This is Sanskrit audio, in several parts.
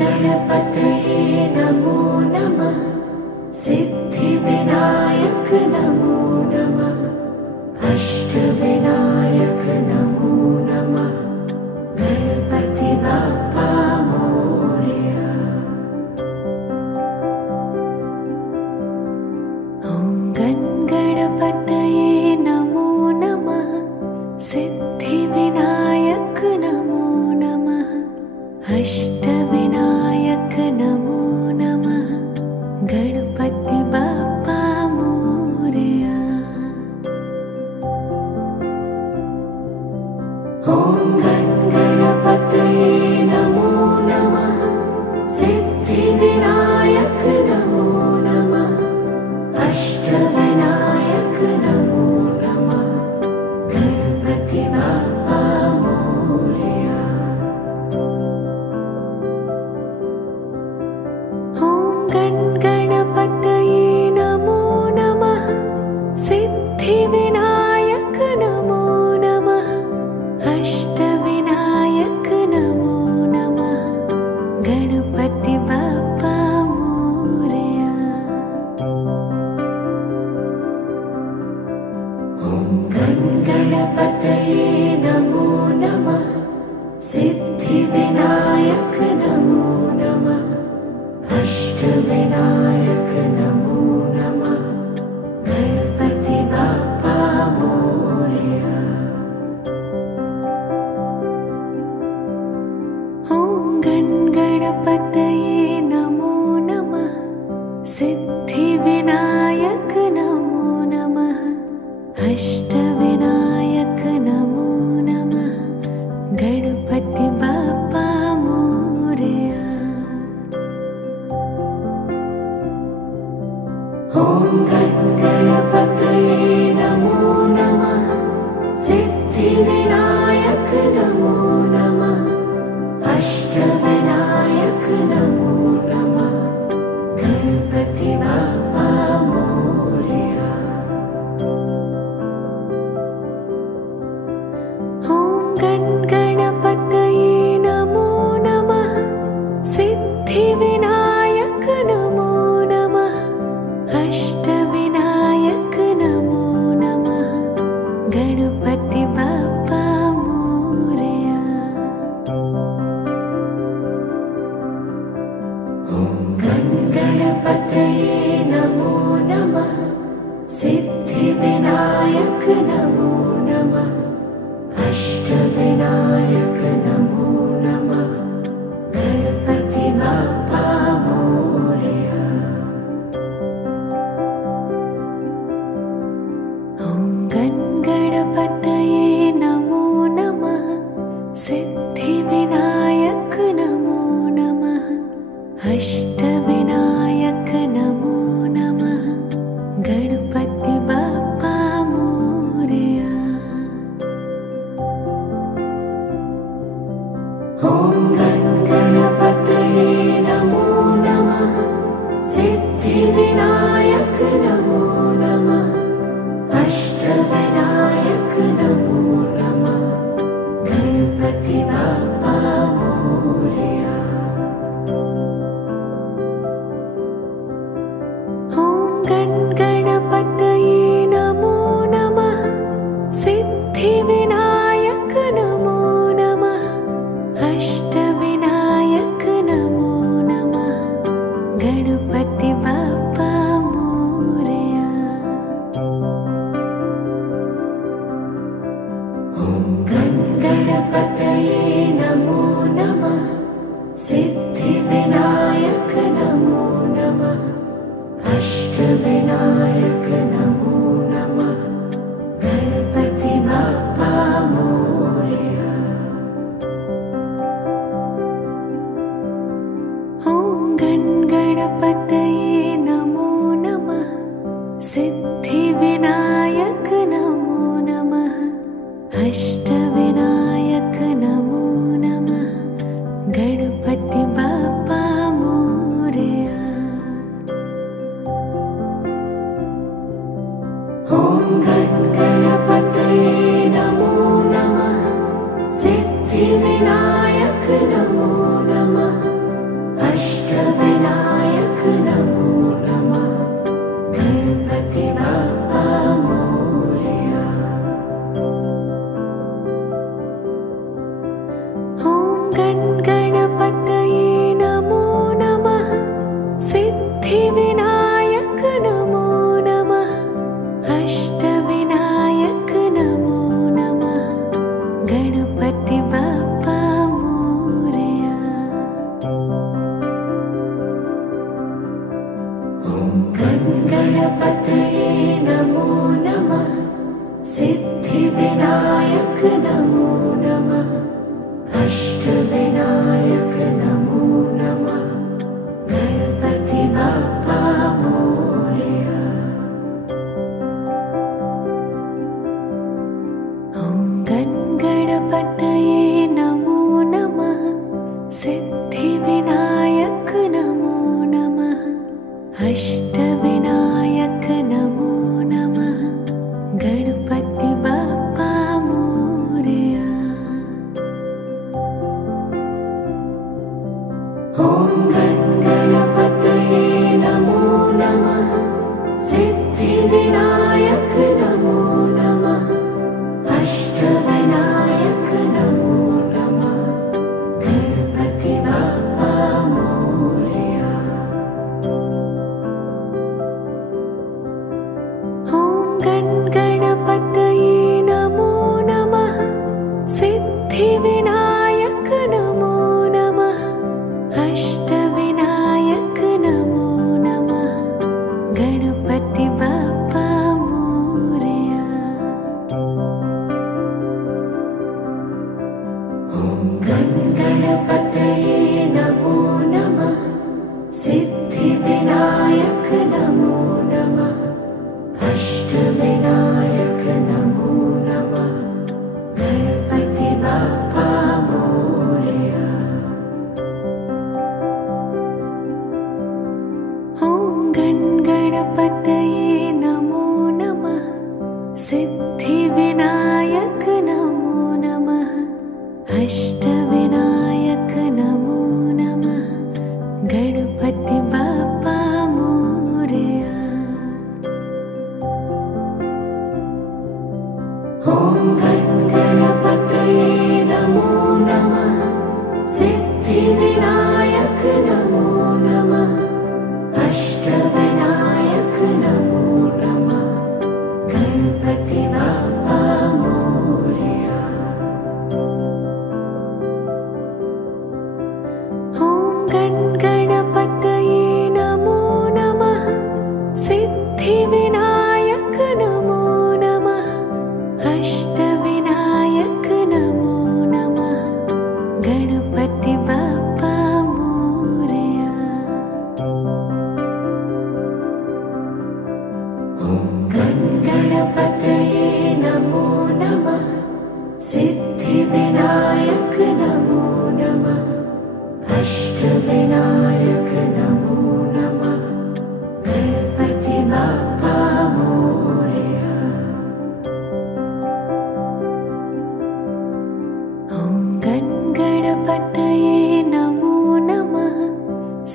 गणपतये नमो नमः। सिद्धिविनायक नमो नमः। अष्टविनायक नमो नमः। गणपति बाप्पा मोरया। गणपतये नमो नमः। सिद्धिविनायक नमो नमः। अष्टविनायक नमो नमः। गणपति बाप्पा मोरया। गणपतये नमो नमः। सिद्धिविनायक नमो नमः। अष्टविनायक नमो नमः। गणपति बाप्पा मोरया। गणपतये नमो नमः। सिद्धिविनायक नमो नमः। अष्टविनायक नमो नमः। गणपति बाप्पा मोरया। गणपतये नमो नमः। सिद्धिविनायक नमो नमः। अष्टविनायक नमो नमः। गणपति बाप्पा मोरया। गणपतये नमो नमः। सिद्धिविनायक नमो नमः। अष्टविनायक नमो नमः। गणपति बाप्पा मोरया। गणपतये नमो नमः। सिद्धिविनायक नमो नमः। अष्टविनायक नमो नमः। गणपति बाप्पा मोरया। गणपतये नमो नमः। सिद्धिविनायक नमो नमः। अष्टविनायक नमो नमः। गणपति बाप्पा मोरया। गणपतये नमो नमः। सिद्धिविनायक नमो नमः। अष्टविनायक नमो नमः। गणपति बाप्पा मोरया। गणपतये नमो नमः। सिद्धिविनायक नमो नमः। अष्टविनायक नमो नमः। गणपति बाप्पा मोरया। गणपतये नमो नमः। सिद्धिविनायक नमो नमः। अष्टविनायक नमो नमः। गणपति बाप्पा मोरया। गणपतये नमो नमः। सिद्धिविनायक नमो नमः। अष्टविनायक नमो नमः। गणपति बाप्पा मोरया। गणपतये नमो नमः। सिद्धिविनायक नमो नमः। अष्टविनायक नमो नमः। गणपति बाप्पा मोरया। गणपतये नमो नमः। सिद्धिविनायक नमो नमः। अष्टविनायक नमो नमः। गणपति बाप्पा मोरया। ॐ गणपतये नमो नमः सिद्धिविनायक नमो नमः अष्टविनायक नमो नमः गणपति बाप्पा मोरया। ॐ गणपतये नमो नमः सिद्धिविनायक नमो नमः अष्टविनायक नमो नमः गणपति बाप्पा मोरया। ॐ गणपतये नमो नमः सिद्धिविनायक नमो नमः अष्टविनायक नमो नमः गणपति बाप्पा मोरया। ॐ गणपतये नमो नमः सिद्धिविनायक नमो नमः अष्टविनायक नमो नमः गणपति बाप्पा मोरया। ॐ गणपतये नमो नमः सिद्धिविनायक नमो नमः अष्टविनायक नमो नमः गणपति बाप्पा मोरया। ॐ गणपतये नमो नमः सिद्धिविनायक नमो नमः अष्टविनायक नमो नमः गणपति बाप्पा मोरया। ॐ गणपतये नमो नमः सिद्धिविनायक नमो नमः अष्टविनायक नमो नमः गणपति बाप्पा मोरया। ॐ गणपतये नमो नमः सिद्धिविनायक नमो नमः अष्टविनायक नमो नमः गणपति बाप्पा मोरया। ॐ गणपतये नमो नमः सिद्धिविनायक नमो नमः अष्टविनायक नमो नमः गणपति बाप्पा मोरया। ॐ गणपतये नमो नमः सिद्धिविनायक नमो नमः अष्टविनायक नमो नमः गणपति बाप्पा मोरया। ॐ गणपतये नमो नमः सिद्धिविनायक नमो नमः अष्टविनायक नमो नमः गणपति बाप्पा मोरया। ॐ गणपतये नमो नमः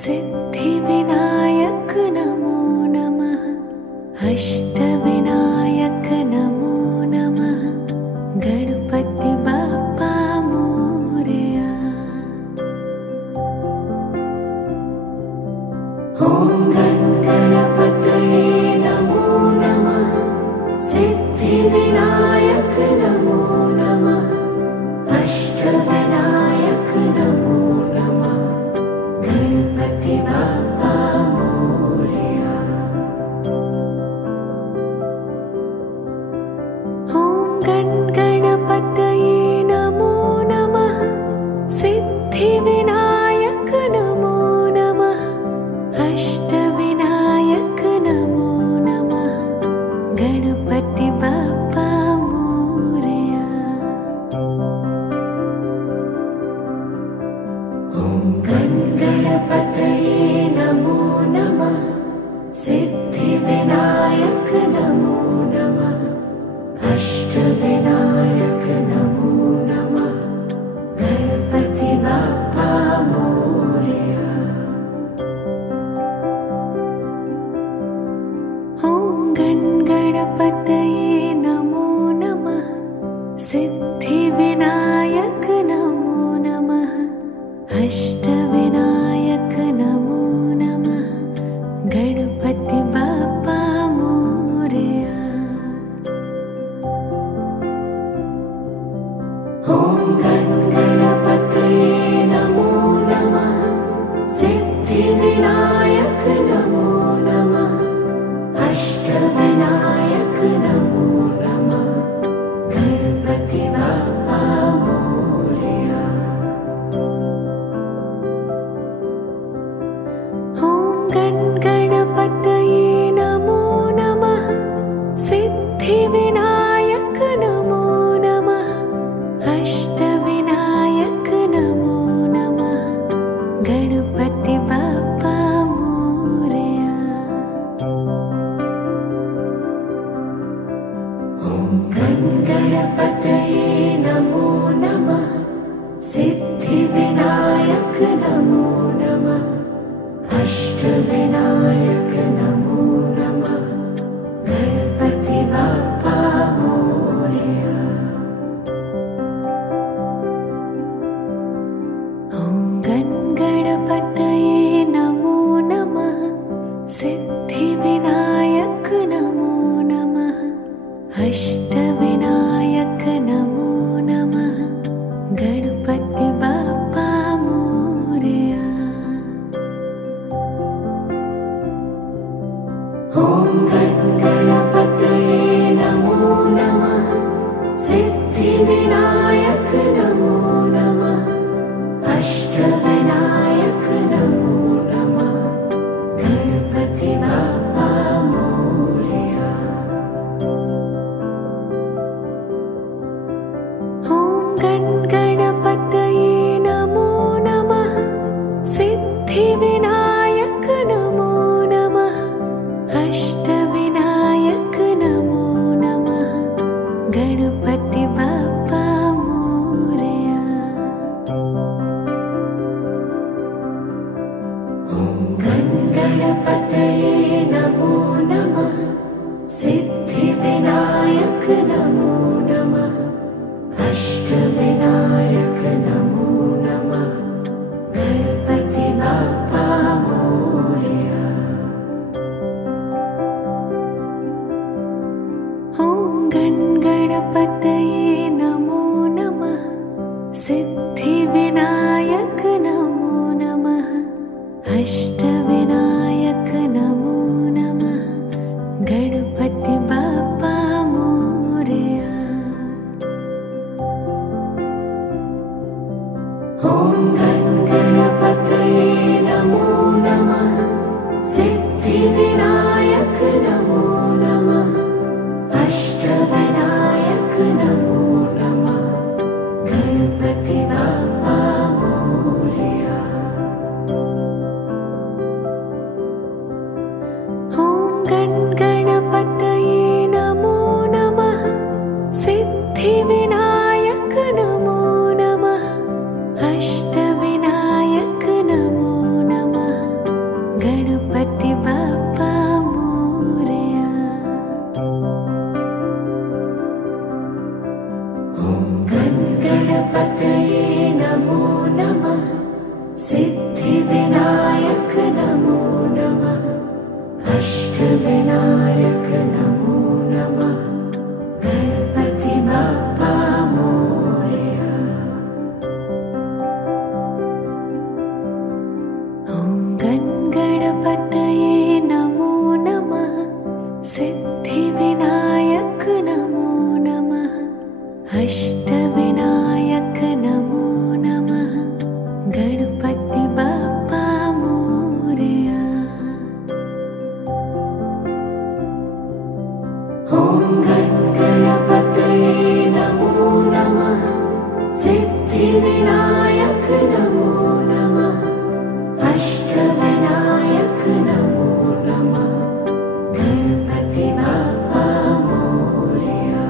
सिद्धिविनायक नमो नमः अष्टविनायक नमो नमः गणपति बाप्पा मोरया। गणपतये नमो नमः। सिद्धिविनायक नमो नमः। अष्टविनायक नमो नमः। गणपति बाप्पा मोरया। ॐ गणपतये नमो नमः। सिद्धिविनायक नमो नमः। अष्टविनायक नमो नमः। गणपति बाप्पा मोरया। ॐ गणपतये नमो नमः। सिद्धिविनायक नमो नमः। अष्टविनायक नमो नमः। गणपति बाप्पा मोरया। ॐ गणपतये नमो नमः। सिद्धिविनायक नमो नमः। अष्टविनायक नमो नमः। गणपति बाप्पा मोरया। ॐ गणपतये नमो नमः। सिद्धिविनायक नमो नमः। अष्टविनायक नमो नमः। गणपति बाप्पा मोरया। ॐ गणपतये नमो नमः। सिद्धिविनायक नमो नमः। अष्टविनायक नमो नमः। गणपति बाप्पा मोरया। ॐ गणपतये नमो नमः। सिद्धिविनायक नमो नमः। अष्टविनायक नमो नमः। गणपति बाप्पा मोरया। ॐ गणपतये नमो नमः। सिद्धिविनायक नमो नमः। अष्टविनायक नमो नमः। गणपति बाप्पा मोरया। ॐ गणपतये नमो नमः। सिद्धिविनायक नमो नमः। अष्टविनायक नमो नमः। गणपति बाप्पा मोरया। ॐ गणपतये नमो नमः। सिद्धिविनायक नमो नमः। अष्टविनायक नमो नमः। गणपति बाप्पा मोरया। ॐ गणपतये नमो नमः। सिद्धिविनायक नमो नमः। अष्टविनायक नमो नमः। गणपति बाप्पा मोरया। ॐ गणपतये नमो नमः। सिद्धिविनायक नमो नमः। अष्टविनायक नमो नमः। गणपति बाप्पा मोरया। ॐ गणपतये नमो नमः। सिद्धिविनायक नमो नमः। अष्टविनायक नमो नमः। गणपति बाप्पा मोरया। ॐ गणपतये नमो नमः। सिद्धिविनायक नमो नमः। अष्टविनायक नमो नमः। गणपति बाप्पा मोरया।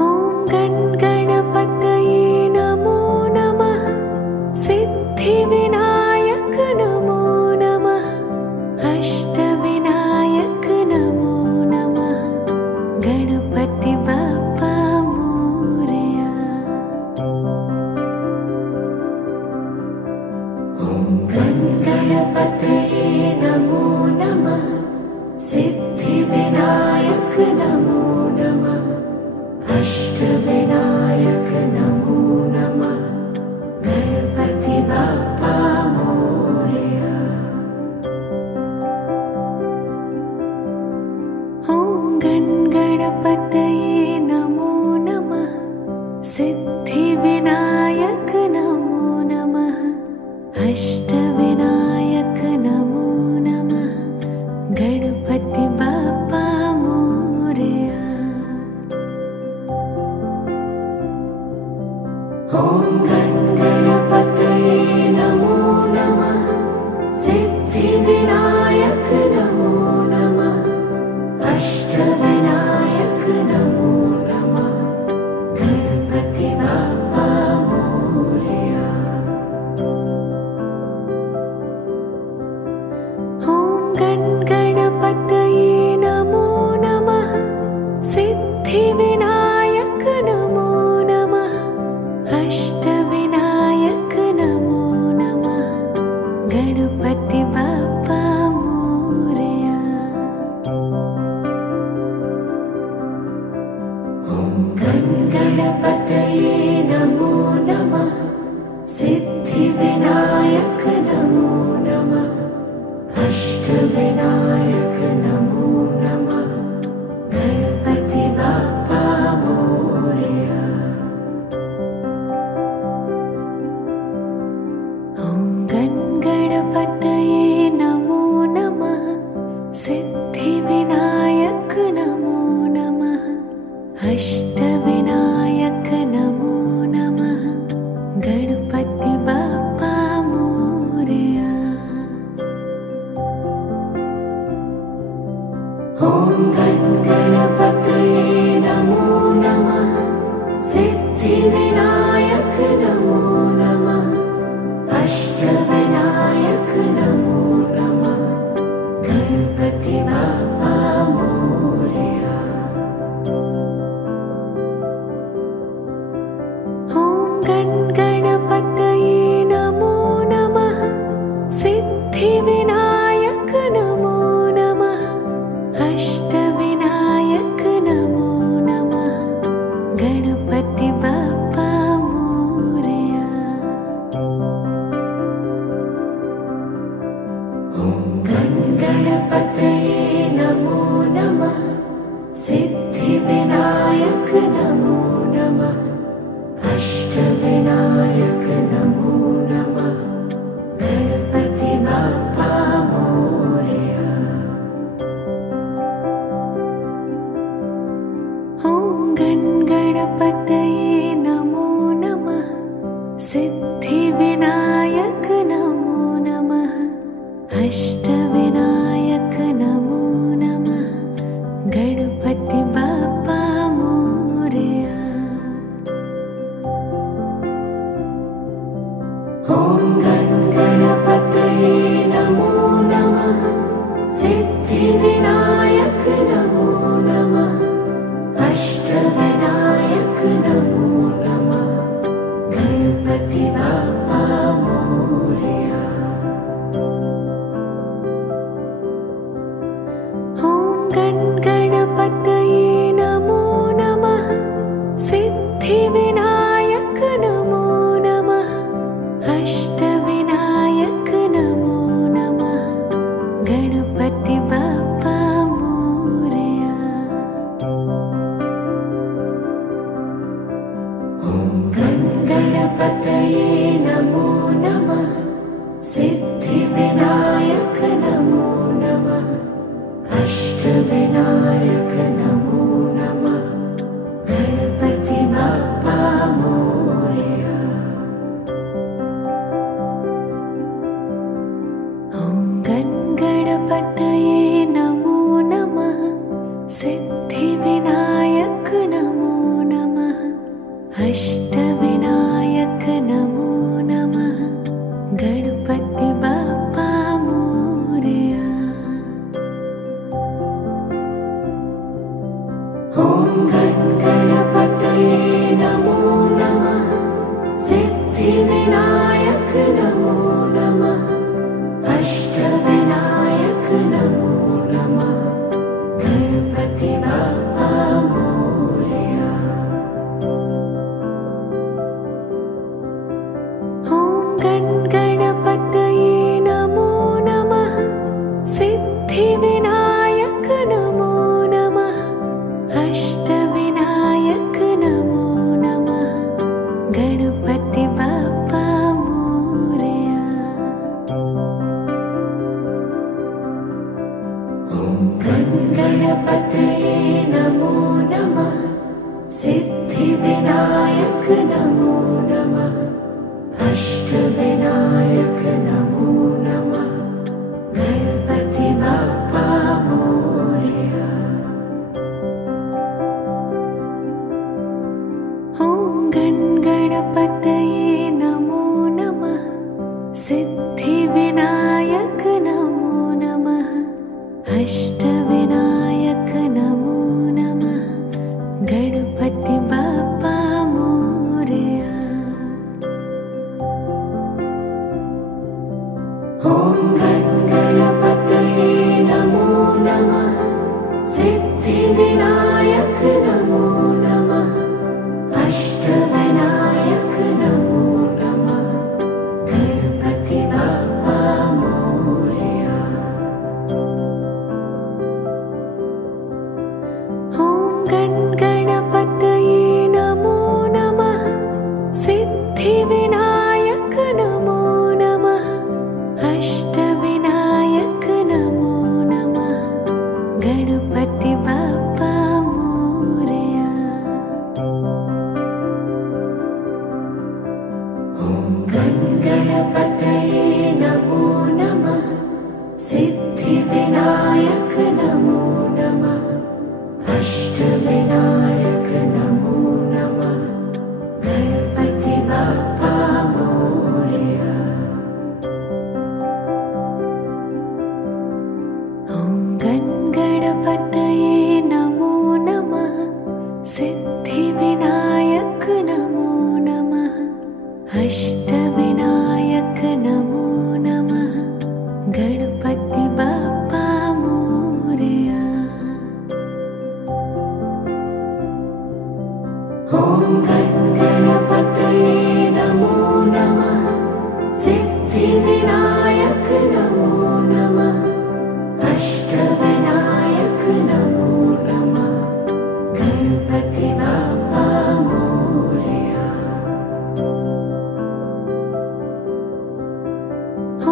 ॐ गणपतये नमो नमः। सिद्धिविनायक नमो नमः। अष्टविनायक सिद्धिविनायक नमो नमः अष्टविनायक नमो नमः गणपति बाप्पा मोरया। ॐ गणपतये नमो नमः सिद्धिविनायक नमो नमः अष्टविनायक नमो नमः गणपति बाप्पा मोरया। ॐ गणपतये नमो नमः सिद्धिविनायक नमो नमः अष्टविनायक नमो नमः गणपति बाप्पा मोरया। ॐ गणपतये नमो नमः सिद्धिविनायक नमो नमः अष्टविनायक नमो नमः गणपति बाप्पा मोरया। ॐ गणपतये नमो नमः सिद्धिविनायक नमो नमः अष्टविनायक नमो नमः गणपति बाप्पा मोरया। ॐ गणपतये नमो नमः सिद्धिविनायक नमो नमः अष्टविनायक नमो नमः गणपति बाप्पा मोरया। ॐ गणपतये नमो नमः सिद्धिविनायक नमो नमः अष्टविनायक नमो नमः गणपति बाप्पा मोरया। ॐ गणपतये नमो नमः सिद्धिविनायक नमो नमः अष्टविनायक नमो नमः गणपति बाप्पा मोरया। ॐ गणपतये नमो नमः सिद्धिविनायक नमो नमः अष्टविनायक नमो नमः गणपति बाप्पा मोरया। ॐ गणपतये नमो नमः सिद्धिविनायक नमो नमः अष्टविनायक नमो नमः गणपति बाप्पा मोरया। ॐ गणपतये नमो नमः सिद्धिविनायक नमो नमः अष्टविनायक नमो नमः गणपति बाप्पा मोरया। ॐ गणपतये नमो नमः सिद्धिविनायक नमो नमः अष्टविनायक नमो नमः गणपति बाप्पा मोरया। ॐ गणपतये नमो नमः सिद्धिविनायक नमो नमः अष्टविनायक नमो नमः गणपति बाप्पा मोरया। ॐ गणपतये नमो नमः सिद्धिविनायक नमो नमः अष्टविनायक नमो नमः गणपति बाप्पा मोरया। ॐ गणपतये नमो नमः सिद्धिविनायक नमो नमः अष्टविनायक नमो नमः सिद्धिविनायक नमो नमः अष्टविनायक नमो नमः गणपति बाप्पा मोरया। ॐ गणपतये नमो नमः सिद्धिविनायक नमो नमः अष्टविनायक नमो नमः गणपति बाप्पा मोरया। ॐ गणपतये नमो नमः सिद्धिविनायक नमो नमः अष्टविनायक नमो नमः गणपति बाप्पा मोरया।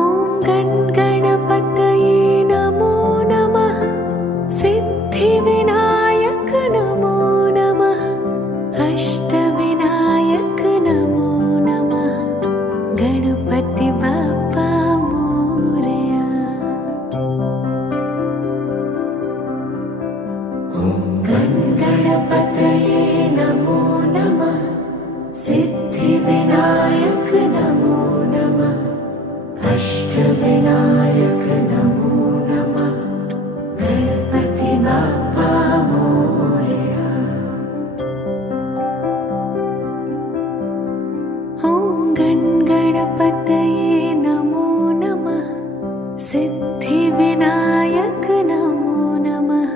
ॐ गणपतये नमो नमः सिद्धिविनायक नमो नमः अष्टविनायक नमो नमः गणपति बाप्पा मोरया। ॐ गणपतये नमो नमः सिद्धिविनायक नमो नमः अष्टविनायक नमो नमः गणपति बाप्पा मोरया। ॐ गणपतये नमो नमः सिद्धिविनायक नमो नमः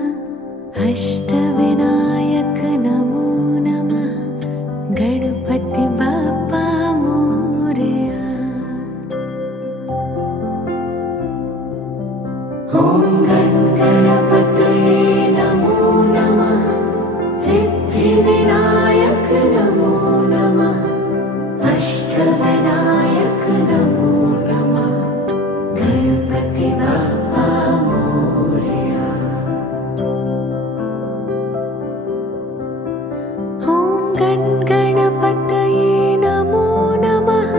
अष्टविनायक नमो नमः गणपति बाप्पा मोरया। ॐ गणपतये नमो नमः सिद्धिविनायक नमो नमः अष्टविनायक नमो नमः गणपति बाप्पा मोरया। ॐ गणपतये नमो नमः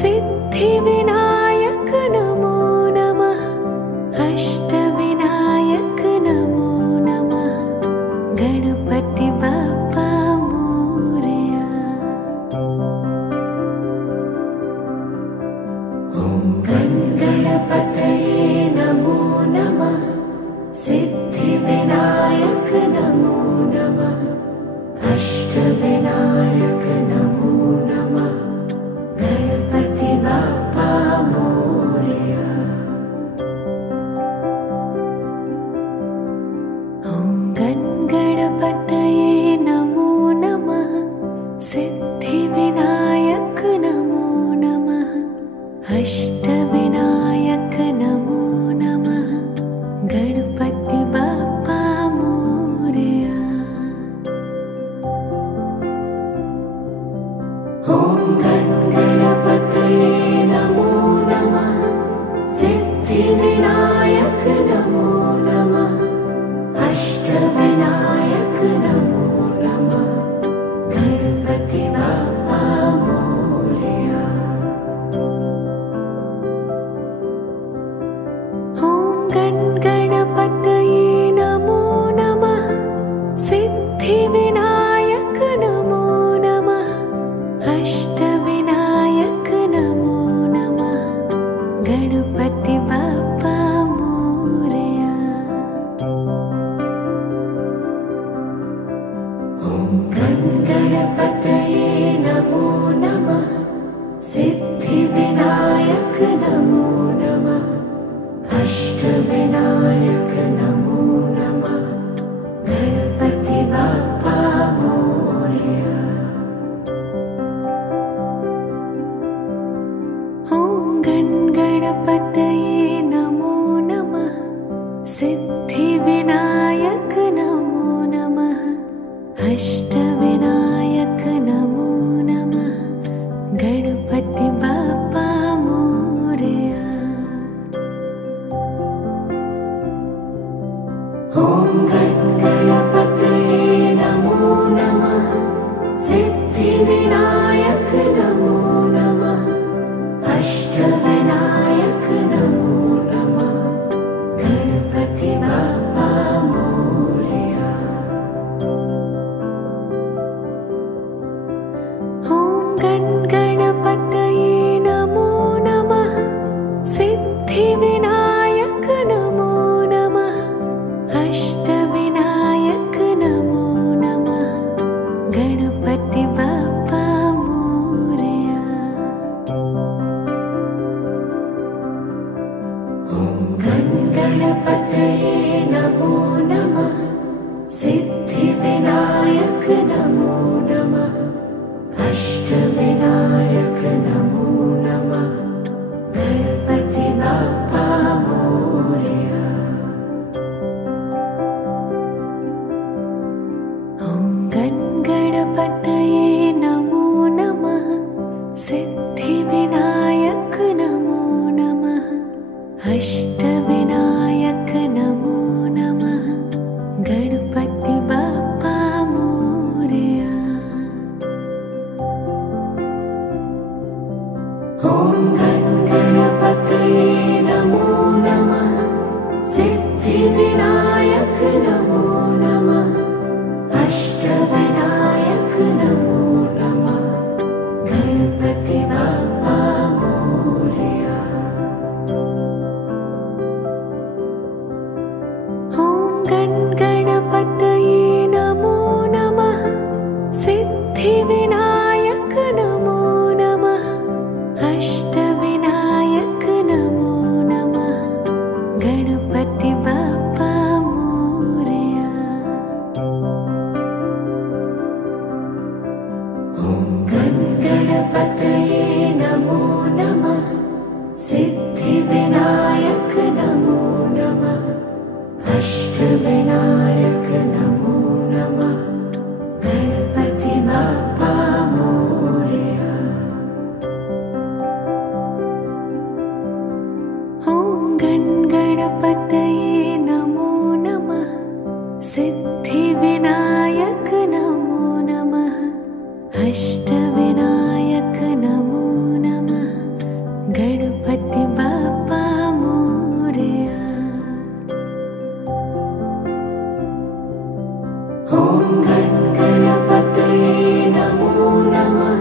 सिद्धिविनायक नमो नमः अष्टविनायक नमो नमः गणपति बाप्पा मोरया। ॐ गणपतये नमो नमः सिद्धिविनायक नमो नमः अष्टविनायक नमो नमः गणपति बाप्पा मोरया। ॐ गणपतये नमो नमः सिद्धिविनायक नमो नमः अष्टविनायक नमो नमः गणपति बाप्पा मोरया। ॐ गणपतये नमो नमः सिद्धिविनायक नमो नमः अष्टविनायक नमो नमः गणपति बाप्पा मोरया। ॐ गणपतये नमो नमः सिद्धिविनायक नमो नमः अष्टविनायक नमो नमः गणपति बाप्पा मोरया। ॐ गणपतये नमो नमः सिद्धिविनायक नमो नमः अष्टविनायक नमो नमः गणपति बाप्पा मोरया। ॐ गणपतये नमो नमः सिद्धिविनायक नमो नमः अष्टविनायक नमो नमः गणपति बाप्पा मोरया। ॐ गणपतये नमो नमः सिद्धिविनायक नमो नमः अष्टविनायक नमो नमः गणपतये नमो नमः सिद्धिविनायक नमो नमः अष्टविनायक नमो नमः गणपति बाप्पा मोरया। ॐ गणपतये नमो नमः सिद्धिविनायक नमो नमः अष्टविनायक नमो नमः गणपति बाप्पा मोरया। ॐ गणपतये नमो नमः सिद्धिविनायक नमो नमः अष्टविनायक नमो नमः गणपति बाप्पा मोरया। ॐ गणपतये नमो नमः सिद्धिविनायक नमो नमः अष्टविनायक नमो नमः गणपति बाप्पा मोरया। ॐ गणपतये नमो नमः सिद्धिविनायक नमो नमः अष्टविनायक नमो नमः गणपति बाप्पा मोरया। ॐ गणपतये नमो नमः सिद्धिविनायक नमो नमः अष्टविनायक नमो नमः गणपति बाप्पा मोरया। ॐ गणपतये नमो नमः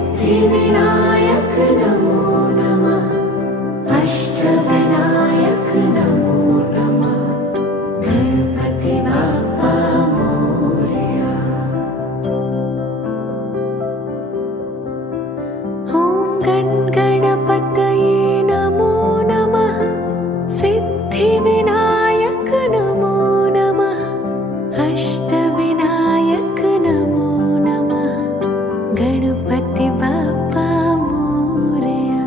सिद्धिविनायक नमो नमः अष्टविनायक नमो नमः गणपति बाप्पा मोरया। ॐ गणपतये नमो नमः सिद्धिविनायक नमो नमः अष्टविनायक नमो नमः गणपति बाप्पा मोरया।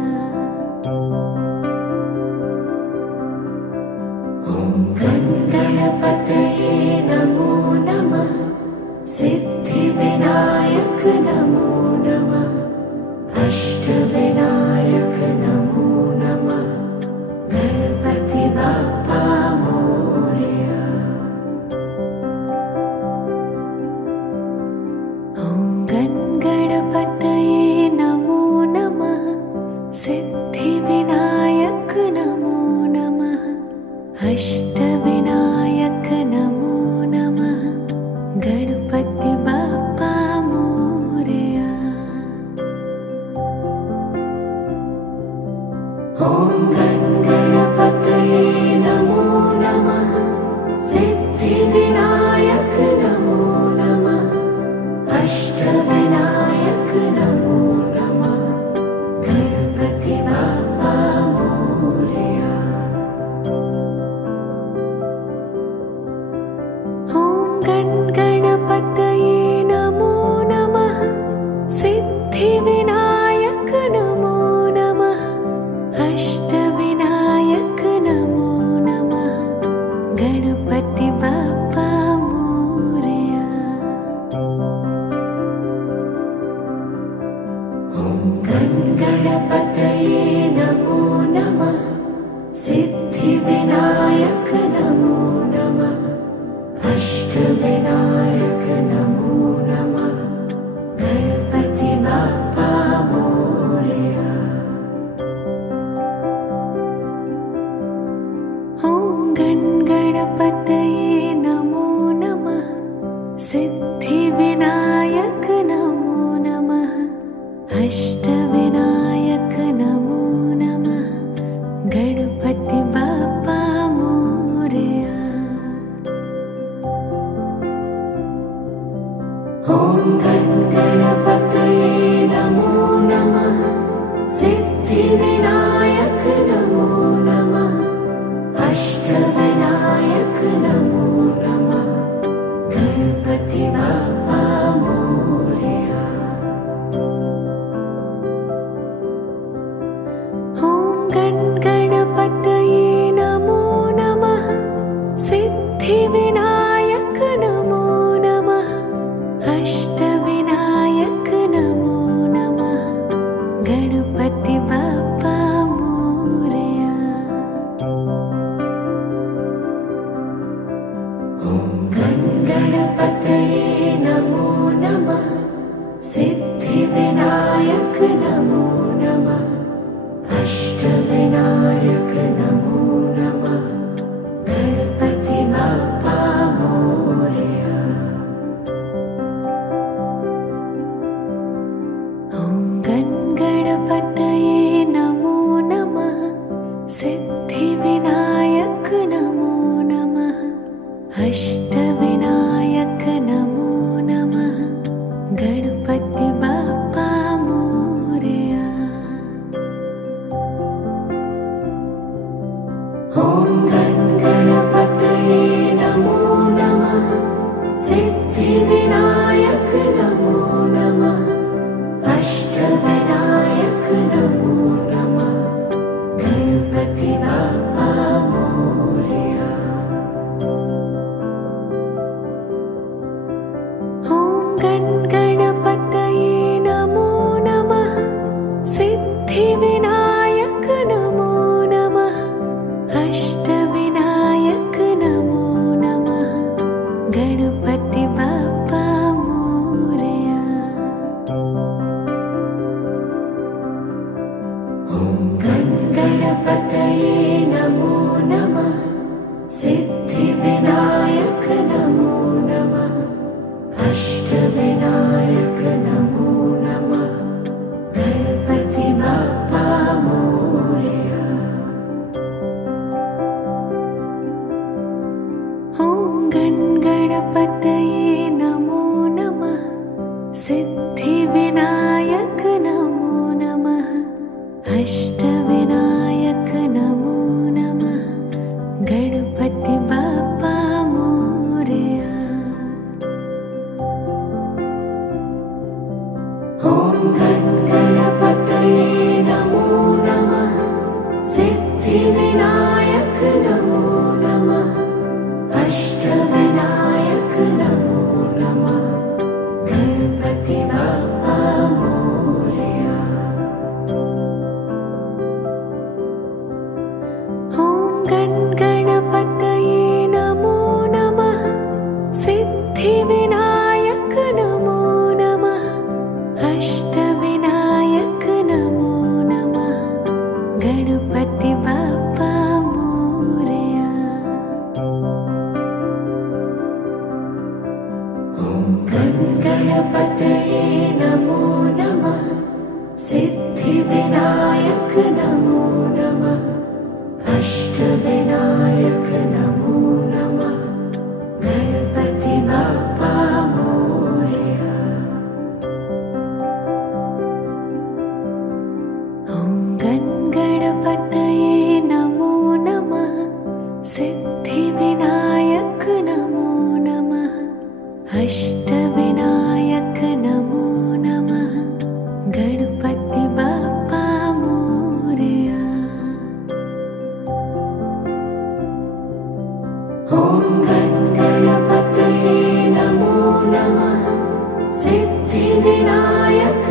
ॐ गणपतये नमो नमः सिद्धिविनायक नमो नमः अष्टविनायक नमो नमः गणपति बाप्पा मोरया। ॐ गणपतये नमो नमः सिद्धिविनायक नमो नमः अष्टविनायक नमो नमः गणपति बाप्पा मोरया। ॐ गणपतये नमो नमः सिद्धिविनायक नमो नमः अष्टविनायक नमो नमः गणपति बाप्पा मोरया। ॐ गणपतये नमो नमः सिद्धिविनायक नमो नमः अष्टविनायक नमो नमः गणपति बाप्पा मोरया। ॐ गणपतये नमो नमः सिद्धिविनायक नमो नमः अष्टविनायक नमो नमः गणपति बाप्पा मोरया। ॐ गणपतये नमो नमः सिद्धिविनायक नमो नमः अष्टविनायक नमो नमः गणपति बाप्पा मोरया। ॐ गणपतये नमो नमः सिद्धिविनायक नमो नमः अष्ट अष्टविनायक नमो नमः गणपति बाप्पा मोरया। ॐ गणपतये नमो नमः सिद्धिविनायक नमो नमः अष्टविनायक नमो नमः गणपति बाप्पा मोरया। ॐ गणपतये नमो नमः सिद्धिविनायक नमो नमः अष्टविनायक नमो नमः गणपति बाप्पा मोरया। ॐ गणपतये नमो नमः सिद्धिविनायक नमो नमः अष्टविनायक नमो नमः गणपति बाप्पा मोरया। ॐ गणपतये नमो नमः सिद्धिविनायक नमो नमः अष्टविनायक नमो नमः गणपति बाप्पा मोरया। ॐ गणपतये नमो नमः सिद्धिविनायक नमो नमः अष्टविनायक नमो नमः गणपति बाप्पा मोरया। ॐ गणपतये नमो नमः सिद्धिविनायक नमो नमः अष्टविनायक नमो नमः गणपति बाप्पा मोरया। ॐ गणपतये नमो नमः सिद्धिविनायक नमो नमः अष्टविनायक नमो नमः गणपति बाप्पा मोरया। ॐ गणपतये नमो नमः सिद्धिविनायक नमो नमः अष्टविनायक नमो नमः गणपति बाप्पा मोरया। ॐ गणपतये नमो नमः सिद्धिविनायक नमो नमः अष्टविनायक नमो नमः गणपति बाप्पा मोरया। ॐ गणपतये नमो नमः सिद्धिविनायक नमो नमः अष्टविनायक नमो नमः गणपति बाप्पा मोरया। ॐ गणपतये नमो नमः सिद्धिविनायक नमो नमः अष्टविनायक नमो नमः गणपति बाप्पा मोरया। ॐ गणपतये नमो नमः सिद्धिविनायक